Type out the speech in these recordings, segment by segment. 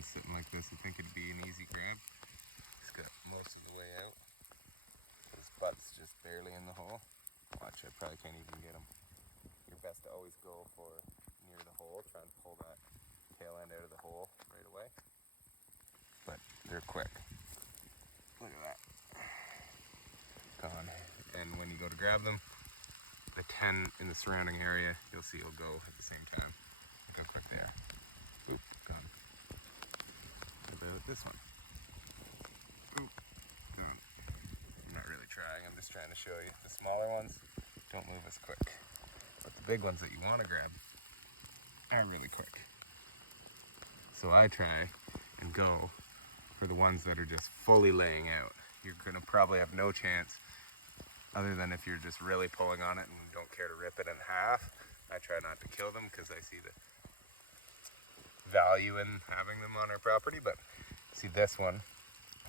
one sitting like this, I think it'd be an easy grab. He's got most of the way out. His butt's just barely in the hole. Watch, I probably can't even get him. You're best to always go for near the hole. Try and pull that tail end out of the hole right away. But they're quick. Look at that. Gone. And when you go to grab them, the 10 in the surrounding area, you'll see will go at the same time. Look how quick they are. Oop, gone. What about this one? Oop, gone. I'm not really trying, I'm just trying to show you. The smaller ones don't move as quick. But the big ones that you want to grab are really quick. So I try and go for the ones that are just fully laying out. You're gonna probably have no chance other than if you're just really pulling on it and don't care to rip it in half. I try not to kill them because I see the value in having them on our property, but see this one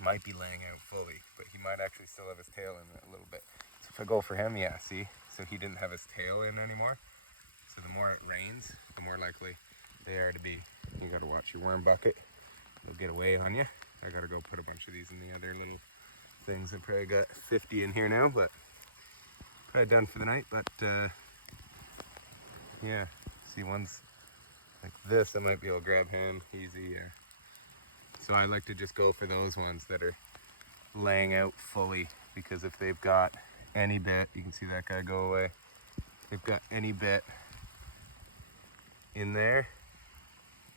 might be laying out fully, but he might actually still have his tail in it a little bit. So if I go for him, yeah, see? So he didn't have his tail in anymore. So the more it rains, the more likely they are to be. You gotta watch your worm bucket. They'll get away on you. I gotta go put a bunch of these in the other little things. I probably got 50 in here now, but probably done for the night. But yeah, see ones like this, I might be able to grab him easy. So I like to just go for those ones that are laying out fully, because if they've got any bit, you can see that guy go away. If they've got any bit in there,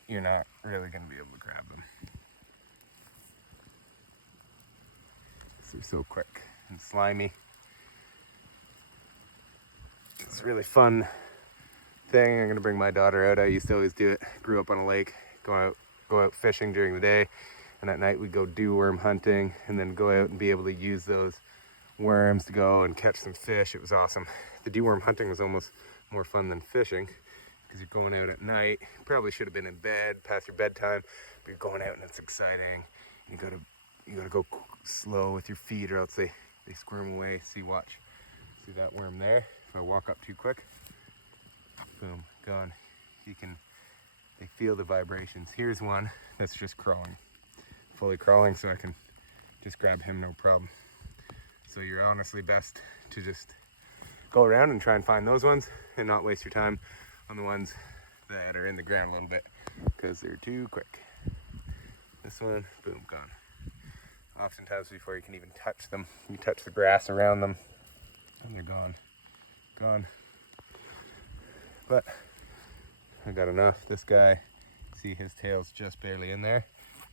you're not really going to be able to grab them. They're so quick and slimy. It's a really fun thing. I'm going to bring my daughter out. I used to always do it. Grew up on a lake, go out fishing during the day, and at night we'd go dew worm hunting and then go out and be able to use those worms to go and catch some fish. It was awesome. The dew worm hunting was almost more fun than fishing because you're going out at night. You probably should have been in bed past your bedtime, but you're going out and it's exciting. You gotta go slow with your feet or else they squirm away. See, watch. See that worm there? If I walk up too quick, boom, gone. They feel the vibrations. Here's one that's just crawling, fully crawling, so I can just grab him no problem. So you're honestly best to just go around and try and find those ones and not waste your time on the ones that are in the ground a little bit because they're too quick. This one, boom, gone. Oftentimes before you can even touch them, you touch the grass around them and they're gone. Gone. But I got enough. This guy, see his tail's just barely in there.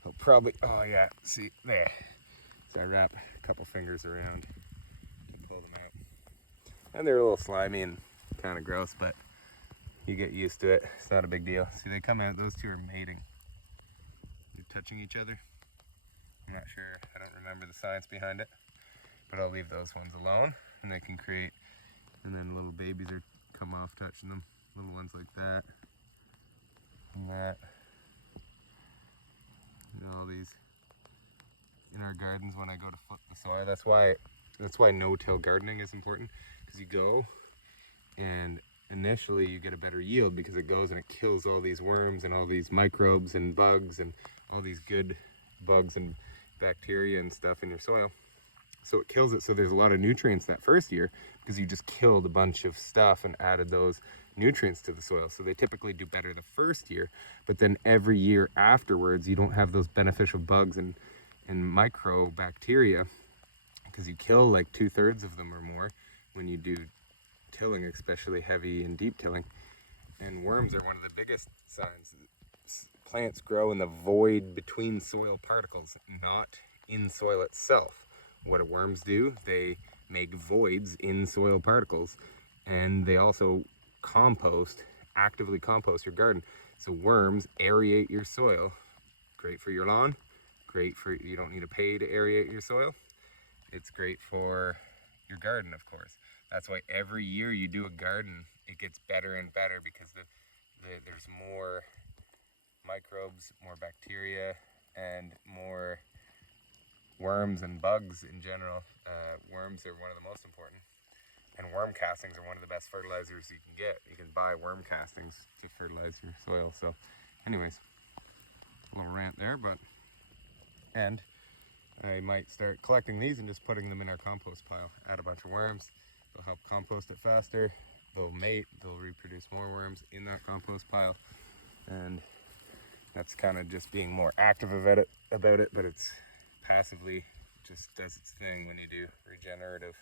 He'll probably, oh yeah, see, there. So I wrap a couple fingers around to pull them out. And they're a little slimy and kind of gross, but you get used to it. It's not a big deal. See, they come out, those two are mating. They're touching each other. I'm not sure, I don't remember the science behind it, but I'll leave those ones alone and they can create, and then little babies are come off touching them. Little ones like that and that. And all these in our gardens when I go to flip the soil. That's why no-till gardening is important, because you go and initially you get a better yield because it goes and it kills all these worms and all these microbes and bugs and all these good bugs and bacteria and stuff in your soil. So it kills it, so there's a lot of nutrients that first year because you just killed a bunch of stuff and added those nutrients to the soil. So they typically do better the first year, but then every year afterwards you don't have those beneficial bugs and microbacteria because you kill like 2/3 of them or more when you do tilling, especially heavy and deep tilling. And worms are one of the biggest signs. Plants grow in the void between soil particles, not in soil itself. What do worms do? They make voids in soil particles, and they also actively compost your garden. So worms aerate your soil. Great for your lawn, great for, you don't need to pay to aerate your soil. It's great for your garden, of course. That's why every year you do a garden, it gets better and better because there's more microbes, more bacteria, and more worms and bugs in general. Worms are one of the most important. And worm castings are one of the best fertilizers you can get. You can buy worm castings to fertilize your soil. So anyways, A little rant there, but, and I might start collecting these and just putting them in our compost pile. Add a bunch of worms, they'll help compost it faster, they'll mate, they'll reproduce more worms in that compost pile. And that's kind of just being more active about it, but it's passively just does its thing when you do regenerative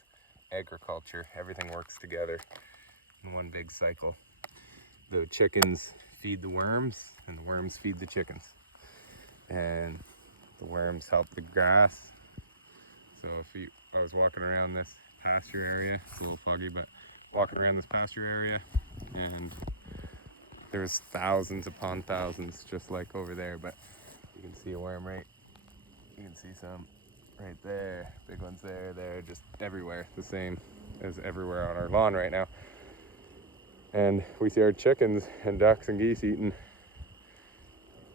agriculture. Everything works together in one big cycle. The chickens feed the worms, and the worms feed the chickens. And the worms help the grass. So I was walking around this pasture area, it's a little foggy, but walking around this pasture area, and there's thousands upon thousands just like over there, but you can see a worm you can see some right there, big ones there, just everywhere, the same as everywhere on our lawn right now. And we see our chickens and ducks and geese eating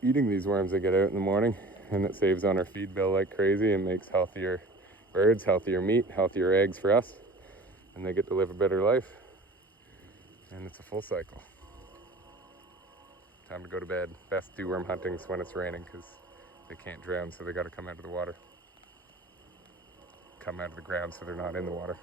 these worms that get out in the morning, and it saves on our feed bill like crazy and makes healthier birds, healthier meat, healthier eggs for us, and they get to live a better life. And it's a full cycle. Time to go to bed. Best do worm hunting when it's raining because they can't drown, so they got to come out of the water. Come out of the ground so they're not in the water.